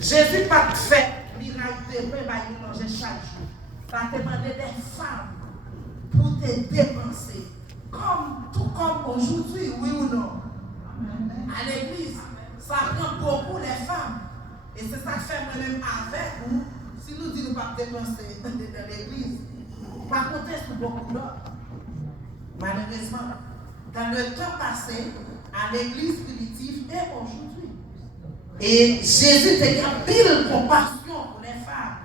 Jésus n'a pas fait miracle de pain, il manger chaque jour. Ça a demandé des femmes pour te dépenser. Tout comme aujourd'hui, oui ou non? À l'église, ça prend beaucoup les femmes. Et c'est ça que fait moi-même avec vous. Si nous disons pas dépenser dans l'église, par contre, c'est beaucoup d'autres. Malheureusement, dans le temps passé, à l'église primitive et aujourd'hui. Et Jésus t'a eu pile compassion pour les femmes.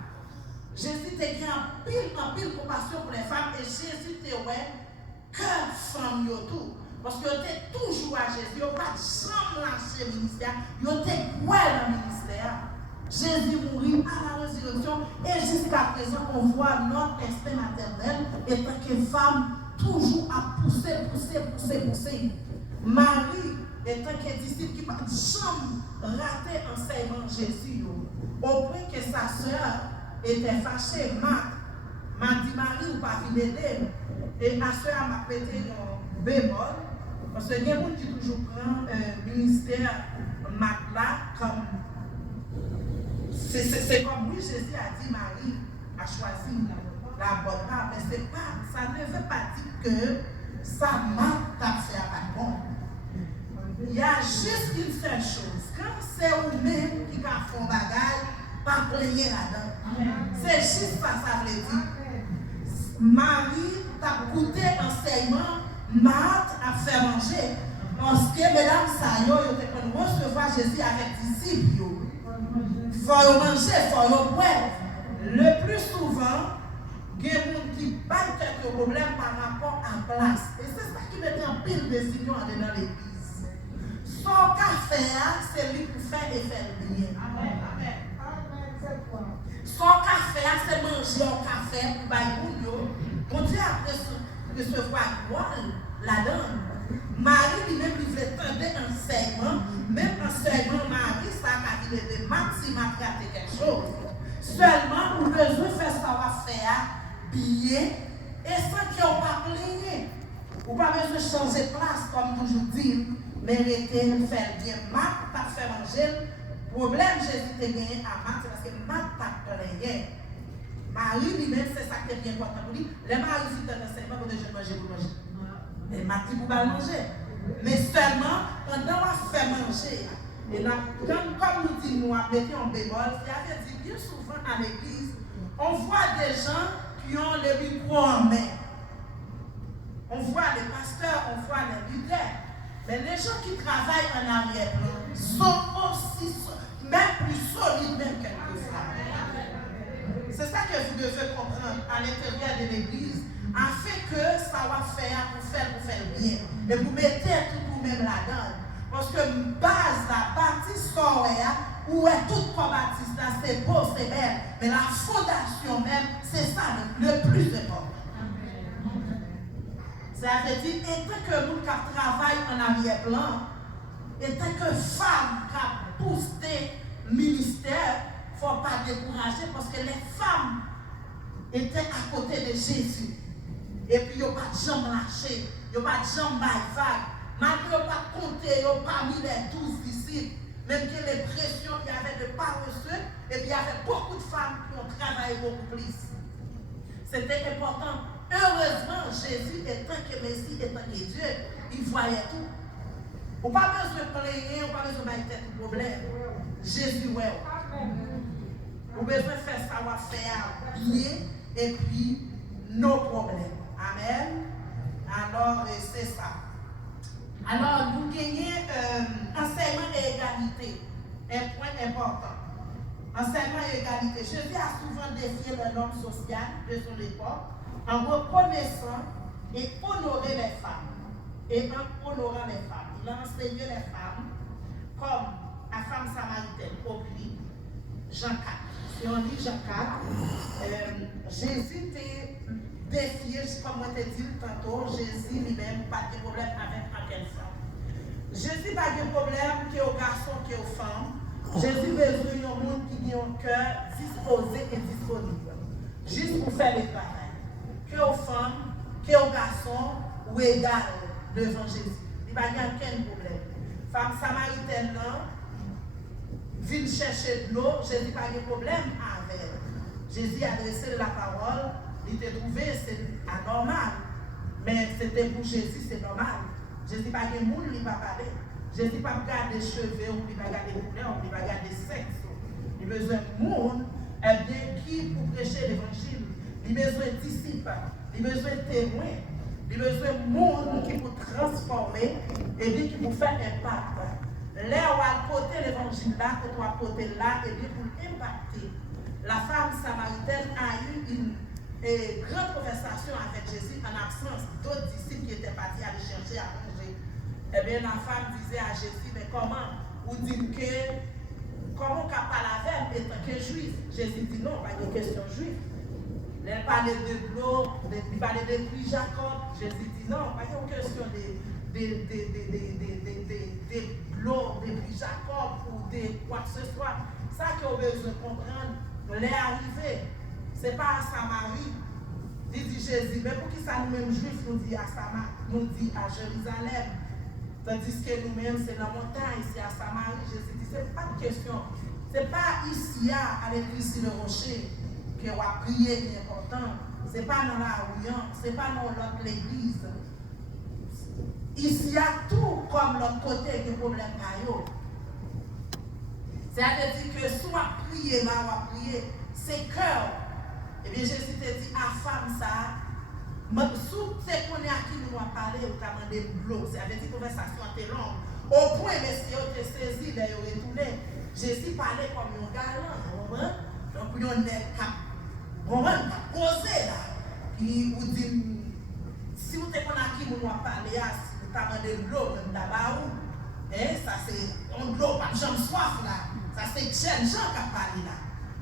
Jésus t'a eu pile compassion pour les femmes. Et Jésus t'a eu que femme tout. Parce que était toujours à Jésus. Il n'a pas jamais lâché le ministère. Il était quoi dans le ministère? Jésus mourit à la résurrection. Et jusqu'à présent, on voit notre instinct maternel étant que femme toujours à pousser. Marie étant que disciple qui n'a jamais raté enseignement de Jésus. Au point que sa soeur était fâchée. M'a dit Marie ou pas m'aider. Et ma soeur m'a pété un bémol. Parce que il y a des gens qui toujours prend ministère là comme. C'est comme oui, Jésus a dit Marie a choisi la bonne part. Mais c'est pas, ça ne veut pas dire que ça m'a fait à bon. Il y a juste une seule chose. Quand c'est vous-même qui a fait un bagage, pas plaigner là-dedans. C'est juste ça veut dire. Marie t'a coûté enseignement, Marthe a fait manger. Parce que mesdames, ça y est, vous recevoir Jésus avec disciples. Il faut manger, il faut boire. Le plus souvent, il y a des gens qui battent quelques problèmes par rapport à la place. Et c'est ça qui met en pile de décision dans l'église. Son café, c'est lui pour faire et faire bien. Amen. Son café, c'est manger un café pour bailler. Continuez à recevoir gloire là-dedans. Marie lui-même lui voulait tendre enseignement. Même enseignement, Marie, ça a dit de maximum traiter quelque chose. Seulement, vous besoin de faire savoir-faire bien et sans qu'il n'y ait pas plaigné. Vous n'avez pas besoin de changer de place, comme toujours dit, mais rester, faire bien. Marc, pas faire manger. Le problème, Jésus t'a gagné à Marc, parce que Marc pas plaigné. Marie lui-même, c'est ça qui est bien important pour lui. Les maris, si tu as l'enseignement, vous devez manger pour manger. Et Marc, vous pas manger. Mais seulement, pendant qu'on fait manger, et là, comme nous disons, nous mettons en bémol, il y avait dit bien souvent à l'église, on voit des gens qui ont le micro en main. On voit les pasteurs, on voit les leaders. Mais les gens qui travaillent en arrière-plan sont aussi, même plus solides, même quelquefois. C'est ça que vous devez comprendre à l'intérieur de l'église, afin que ça va faire pour faire bien. Et vous mettez tout vous-même là-dedans. Parce que base, la bâtisse où est toute bâtisse là, c'est beau, c'est belle. Mais la fondation même, c'est ça le plus important. Ça veut dire, étant que nous qui travaillons en arrière-plan, étant que femmes qui poussent des ministères, il ne faut pas décourager parce que les femmes étaient à côté de Jésus. Et puis, ils n'ont pas de jambes lâchées, ils n'ont pas de jambes vagues. Malgré qu'ils n'ont pas compté, ils n'ont pas mis les 12 disciples. Même que les pressions, il y avait de paresseux, et puis il y avait beaucoup de femmes qui ont travaillé beaucoup plus. C'était important. Heureusement, Jésus, étant que Messie, étant que Dieu, il voyait tout. On n'a pas besoin de plaigner, on n'a pas besoin de mettre tout problème. Jésus, ouais. On a besoin de faire savoir-faire bien et puis nos problèmes. Amen. Alors, c'est ça. Alors, nous gagnons enseignement et égalité. Un point important. Enseignement et égalité. Jésus a souvent défié le norme social de son époque en reconnaissant et honorant les femmes. Et en honorant les femmes. Il a enseigné les femmes comme la femme samaritaine au puits, Jean 4. Si on dit Jean 4, Jésus t'a défié, comme on t'a dit tantôt, Jésus lui-même pas de problème avec quelle femme. Jésus n'a pas de problème qui est aux garçons, qui est aux femmes. Jésus besoin d'un monde qui a un cœur disposé et disponible. Juste pour faire le travail. Que aux femmes, que aux garçons, ou égal devant Jésus. Il n'y a aucun problème. Femme samaritaine, non. vient chercher de l'eau, Jésus n'a pas de problème avec elle. Jésus a adressé la parole, il t'a trouvé, c'est anormal. Mais c'était pour Jésus, c'est normal. Jésus n'a pas de monde, il ne va pas parler. Jésus n'a pas garder les cheveux, il ne va pas garder les couleurs, il ne va pas garder le sexe. Il a besoin de monde qui pour prêcher l'évangile. Il a besoin de disciples, il a besoin de témoins, il a besoin de monde qui pour transformer et bien qui pour faire impact. Là où a porté l'évangile là, quand on a porté là, et bien pour impacter. La femme samaritaine a eu une grande conversation avec Jésus en absence d'autres disciples qui étaient partis aller chercher à manger. Eh bien, la femme disait à Jésus, mais comment vous dites que, comment on parle avec elle étant que juif? Jésus dit non, pas de question juive. Elle parlait de l'eau, il parlait de pluie Jacob. Jésus dit non, pas de question de l'eau, de pluie Jacob ou de quoi que ce soit. Ça qu'on a besoin de comprendre, elle est arrivée. Ce n'est pas à Samarie, dit Jésus, mais pour qui ça nous-mêmes juifs nous dit à Samarie, nous dit à Jérusalem. Tandis que nous-mêmes, c'est dans la montagne, ici à Samarie. Jésus dit, ce n'est pas de question. Ce n'est pas ici à l'église sur le rocher qu'on va prier qui est important. Ce n'est pas dans la Rouillon, ce n'est pas dans l'autre église. Ici, il y a tout comme l'autre côté que problème a. C'est-à-dire que soit prier là, on va prier, c'est cœur. Eh bien, Jésus te dit à femme ça, sous ce qu'on est à qui nous avons parlé, ou t'as demandé l'eau, c'est-à-dire que la conversation était longue. Au point, messieurs, te saisi, d'ailleurs, retourné. Jésus parlait comme un galant, donc il y a un nez qui posé là, qui vous dit, si vous êtes à qui nous avons parlé, si vous t'as demandé l'eau, même d'abord, ça c'est un l'eau, pas de jambe soif là, ça c'est jeunes gens qui ont parlé là.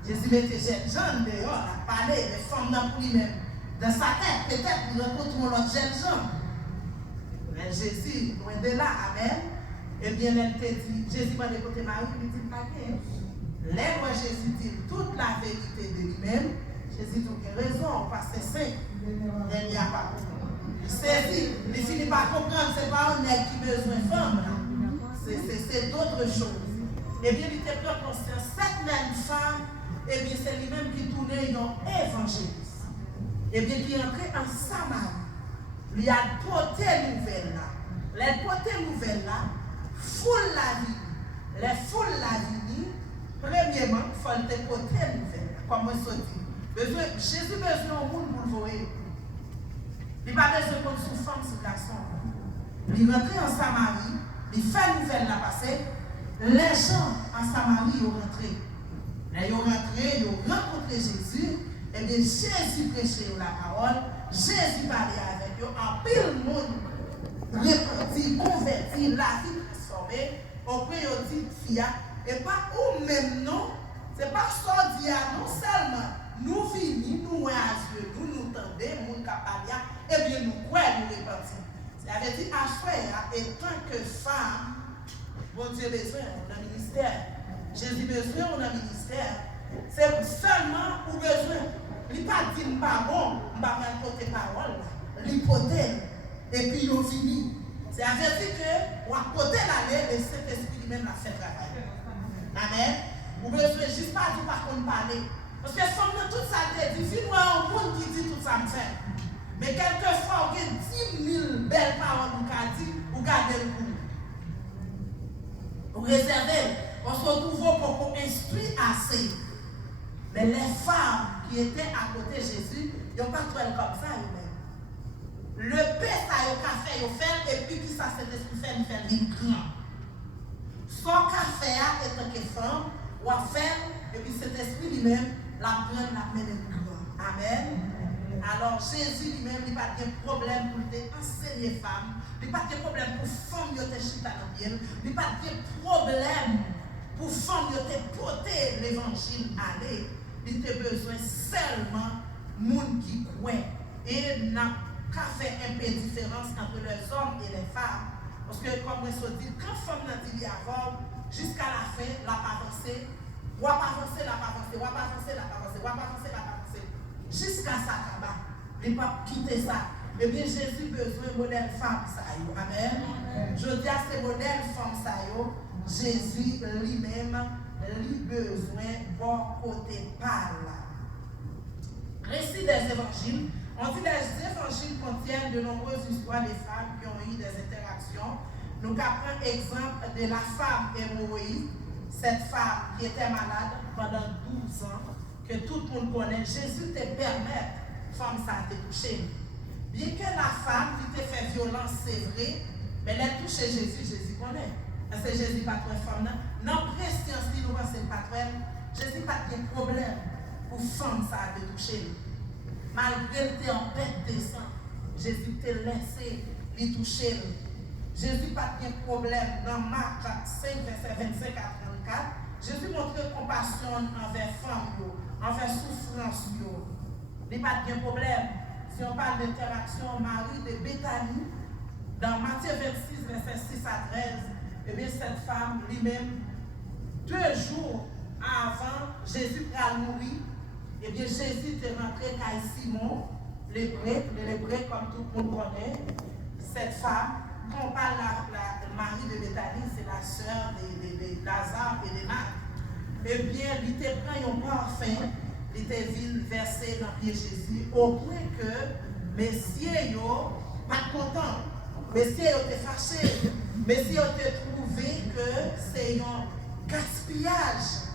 Jésus mettait jeunes gens dehors, a parlé, les femmes dans lui-même. Dans sa tête, peut-être, nous rencontrons l'autre jeune gens. Mais Jésus, loin de là, amen. Eh bien, elle te dit, Jésus m'a dit, côté Marie, il dit, pas bien. Là, moi, Jésus dit toute la vérité de lui-même. Jésus dit, il a raison, parce que c'est il n'y a pas. Il saisit, il finit par comprendre, ce n'est pas un nègre qui a besoin de femme. C'est d'autres choses. Eh bien, il te prend conscience, cette même femme, eh bien, c'est lui-même qui tournait dans l'évangile. Et bien qui est entré en Samarie, il a porté nouvelle là. Les porté nouvelle là, foule la vie. Les foule la vie, premièrement, il faut te porter nouvelle. Comme je dis, Jésus a besoin au monde pour le voir. Il n'a pas besoin de sous femme, sous garçon. Il est rentré en Samarie, il fait nouvelle là passer. Les gens en Samarie sont rentrés. Ils sont rentrés, ils ont rencontré Jésus. Eh bien, Jésus prêchait la parole, Jésus parlait avec eux, en pile monde repenti, converti, la vie transformée, auprès de dit fia, et pas ou même non, c'est pas ça dire non seulement nous finissons, nous à Dieu, nous tendons, nous parlons, et bien nous croyons, nous repentis. Ça veut dire à soi, et tant que femme, bon Dieu besoin, on a ministère, Jésus besoin, on a ministère. C'est seulement pour besoin. Il n'a pas dit pas bon, il va mettre côté parole, l'hypothèse, et puis il finit. C'est à dire que, on a côté l'année, le Saint-Esprit lui-même a fait travail. Amen. Vous besoin juste pas dire par contre parler. Parce que somme de tout ça, il dit, nous avons un monde qui dit tout ça me fait. Mais quelquefois, on a 10 000 belles paroles pour dire, pour garder le coup. Pour réserver, on se retrouve pour instruire assez. Mais les femmes qui étaient à côté de Jésus, ils n'ont pas trouvé comme ça eux-mêmes. Le paix, ça y a fait, ils fait, et puis qui ça c'est l'esprit fait, il fait les grands. Son café étant que femme, ou à faire, et puis cet esprit lui-même, la prendre, la mener grand. Amen. Alors Jésus lui-même, il n'a pas de problème pour enseigner les femmes, il n'a pas de problème pour femmes qui ont chita dans le ciel, il n'a pas de problème pour femmes qui ont porté l'évangile à l'aide. Il a besoin seulement de gens qui croient. Et n'a qu'à faire un peu de différence entre les hommes et les femmes. Parce que, comme je vous dis, quand femme n'a dit avant, jusqu'à la fin, la pas avancé, ou pas avancer, la pas avancé, ou pas avancer, la pas avancé, ou pas avancer, la pas avancé. Jusqu'à ça, il n'a pas quitté ça. Eh bien, Jésus a besoin de modèle femme, ça y est. Amen. Je dis à ces modèles femmes, ça y est. Jésus lui-même li besoin bon côté par là. Récit des évangiles. On dit les évangiles contiennent de nombreuses histoires des femmes qui ont eu des interactions. Nous apprenons exemple de la femme hémorroïde, cette femme qui était malade pendant 12 ans, que tout le monde connaît. Jésus te permet, femme, ça te toucher. Bien que la femme qui te fait violence, c'est vrai, mais elle a touché Jésus, Jésus connaît. Parce que Jésus pas trop femme. Non, pression, si nous pensons pas trop, Jésus pas de problème pour femme, ça te toucher. Malgré que tu es en perte de sang, Jésus t'a laissé lui toucher. Jésus pas de problème. Dans Marc 5, verset 25 à 34, Jésus montre compassion envers femmes, envers souffrance. Il n'y a pas de problème. Si on parle d'interaction Marie de Béthanie, dans Matthieu 26, verset 6 à 13, eh bien, cette femme lui-même, 2 jours avant Jésus a nourri, eh bien, Jésus est rentré à Simon, l'hébreu, comme tout le monde connaît. Cette femme, quand on parle de Marie de Béthanie, c'est la sœur de Lazare et de Marthe. Eh bien, il te prend un parfum, il te vient verser dans le pied Jésus, au point que messieurs yo pas content. Messieurs yo te fâché. Messieurs yo te trouvé que c'est un gaspillage.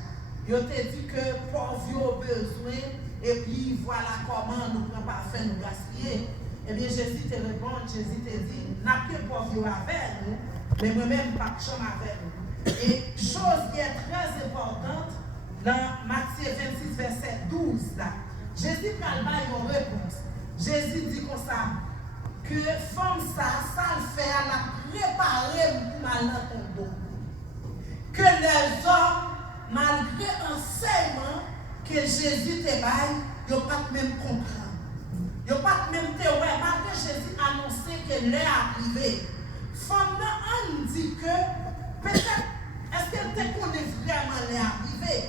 Yo te dit que pauvre yo besoin et puis voilà comment nous prenons parfum nous gaspiller. Eh bien Jésus te répond, Jésus te dit, n'a pas pauvre yo avec nous, mais moi-même pas de chambre avec nous. Et chose qui est très importante, dans Matthieu 26, verset 12, là, Jésus prend une réponse. Jésus dit comme ça, que femme ça le fait à la préparer pour aller dans ton dos. Que les hommes, malgré l'enseignement que Jésus te baille, ils n'ont pas même comprendre. Ils n'ont pas même te ouais, malgré Jésus annonçait que l'heure est arrivée. Femme là, on dit que peut-être, est-ce qu'elle te connaît vraiment l'heure arrivée?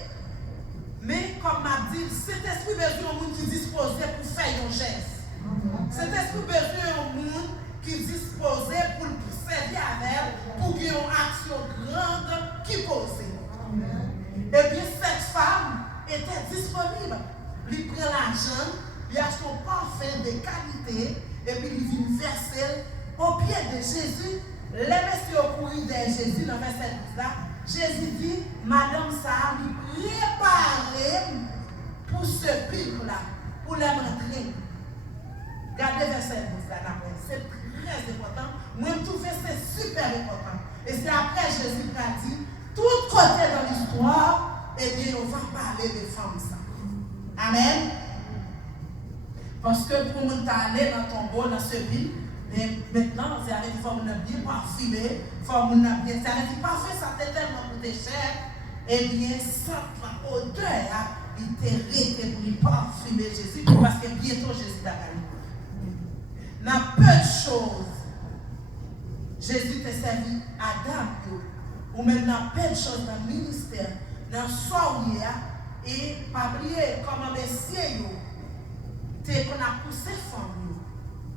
Mais comme m'a dit, cet esprit besoin d'un monde qui disposé pour faire un geste. Cet esprit besoin d'un monde qui disposé pour servir avec elle, pour qu'il y ait une action grande qui pose. Et bien cette femme était disponible. Il prend l'argent, il achète un parfum de qualité, et puis il vient verser au pied de Jésus. Les messieurs au courrier de Jésus dans verset 12 là, Jésus dit, Madame ça lui préparer pour ce pic-là, pour les montrer. Regardez verset 12 là, c'est très important. Moi, je trouve que c'est super important. Et c'est après Jésus qui a dit, tout côté dans l'histoire, eh bien, on va parler de femmes ça. Amen. Parce que pour nous aller dans ton beau, dans ce vie, mais maintenant, c'est avec il faut bien parfumer, il faut bien. C'est avec parfait, ça t'a tellement coûté cher. Eh bien, sans odeur, il t'a arrêté pour lui parfumer Jésus, parce que bientôt Jésus t'a gagné. Dans peu de choses, Jésus t'a servi à Adam, ou même dans peu de choses dans le ministère, dans le soirée, et pas oublier comment messieurs, qu'on a poussé femmes.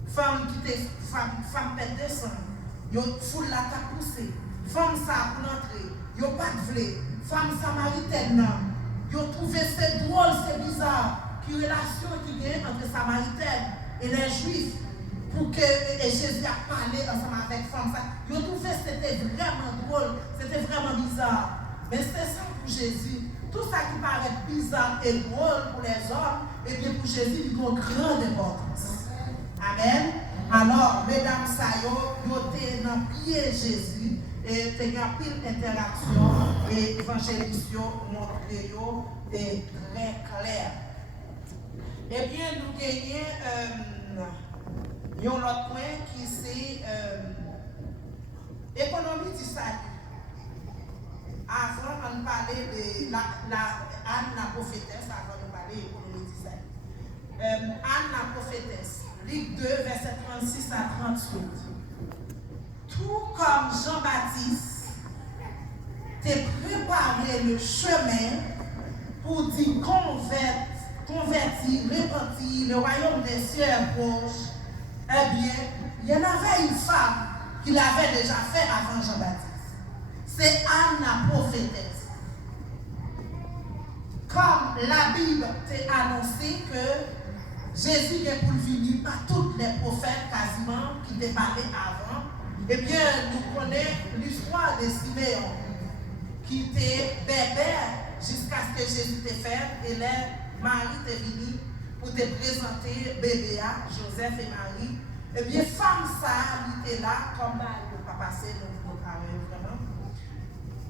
Femme qui te femme pète de sang, yo foule la ta poussé. Femme ça pour l'entrée, yo pas de vle. Femme samaritaine yo trouvé c'est drôle, c'est bizarre. Qui relation qui y a entre samaritaine et les juifs pour que Jésus a parlé ensemble avec femme ça. Yo trouvé c'était vraiment drôle, c'était vraiment bizarre. Mais c'est ça pour Jésus. Tout ça qui paraît bizarre et drôle pour les hommes, et bien pour Jésus, il a une grande importance. Amen. Alors, mesdames, ça y est, dans le pied Jésus, et il y a pile d'interaction, et l'évangélisation montre est très clair. Eh bien, nous gagnons un autre point qui c'est économie du salut. Avant, on parlait de Anne la prophétesse, avant de parler de l'économie du salut. Anne la prophétesse, Luc 2, verset 36 à 38. Tout comme Jean-Baptiste t'a préparé le chemin pour dire convertir, repentir, le royaume des cieux est proche, eh bien, il y en avait une femme qui l'avait déjà fait avant Jean-Baptiste. C'est Anne la prophétesse. la Bible t'a annoncé que Jésus est pour venir par tous les prophètes quasiment qui t'ont parlé avant. Eh bien, nous connaissons l'histoire de Siméon qui était bébé jusqu'à ce que Jésus t'ait fait et là, Marie t'est venue pour te présenter bébé à Joseph et Marie. Eh bien, femme ça, elle était là, comme elle ne pas passer dans le travail vraiment.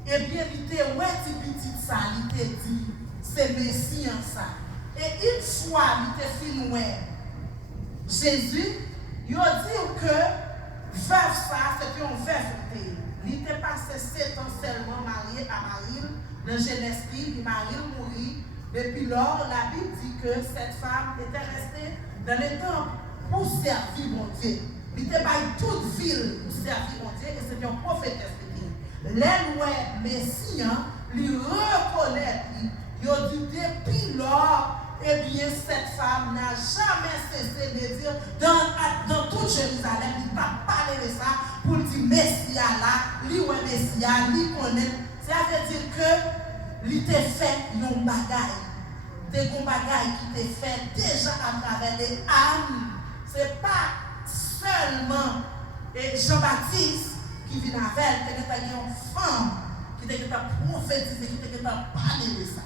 Eh bien, il était ouais, petit ça, il était dit, c'est Messie en ça. Et une fois, il était fini Jésus, il a dit que veuve ça, c'était un veuve. Il était passé 7 ans seulement marié à Marie, dans Genèse, Marie mourit. Depuis lors, la Bible dit que cette femme était restée dans le temple pour servir mon Dieu. Il était pas toute ville pour servir mon Dieu et c'était un prophète. Les Messie, lui reconnaît, il a dit depuis lors, eh bien, cette femme n'a jamais cessé de dire dans tout Jérusalem, il va parler de ça pour dire Messia là, lui ouais Messia, lui connaît. Ça veut dire que il t'a fait un bagaille. Des bagailles qui t'est fait déjà à travers les âmes. Ce n'est pas seulement Jean-Baptiste qui vient avec elle, qui est une femme qui t'a prophétisé, qui t'a parlé de ça.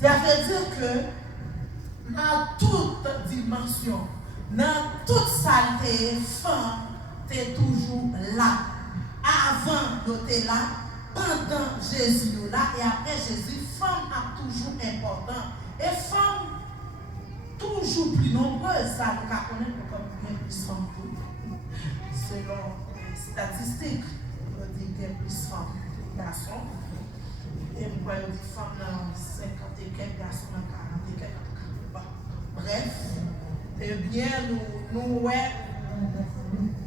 Ça veut dire que dans toute dimension, dans toute saleté, femme, tu es toujours là. Avant, tu es là. Pendant Jésus là et après Jésus, femme a toujours important. Et femme toujours plus nombreuse, ça nous connaît comme bien plus femmes. Selon les statistiques, on dit qu'il y a plus femmes que garçons. Et pourquoi on dit femmes dans 50 et quelques garçons dans 40 et quelques. Bref, eh bien, nous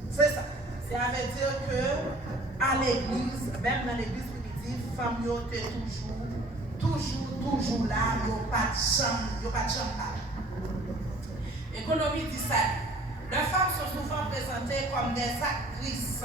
c'est ça. Ça veut dire que à l'église, même dans l'église primitive, les femmes étaient toujours là, il n'y a pas de chambre là. Économie dit ça. Les femmes sont souvent présentées comme des actrices.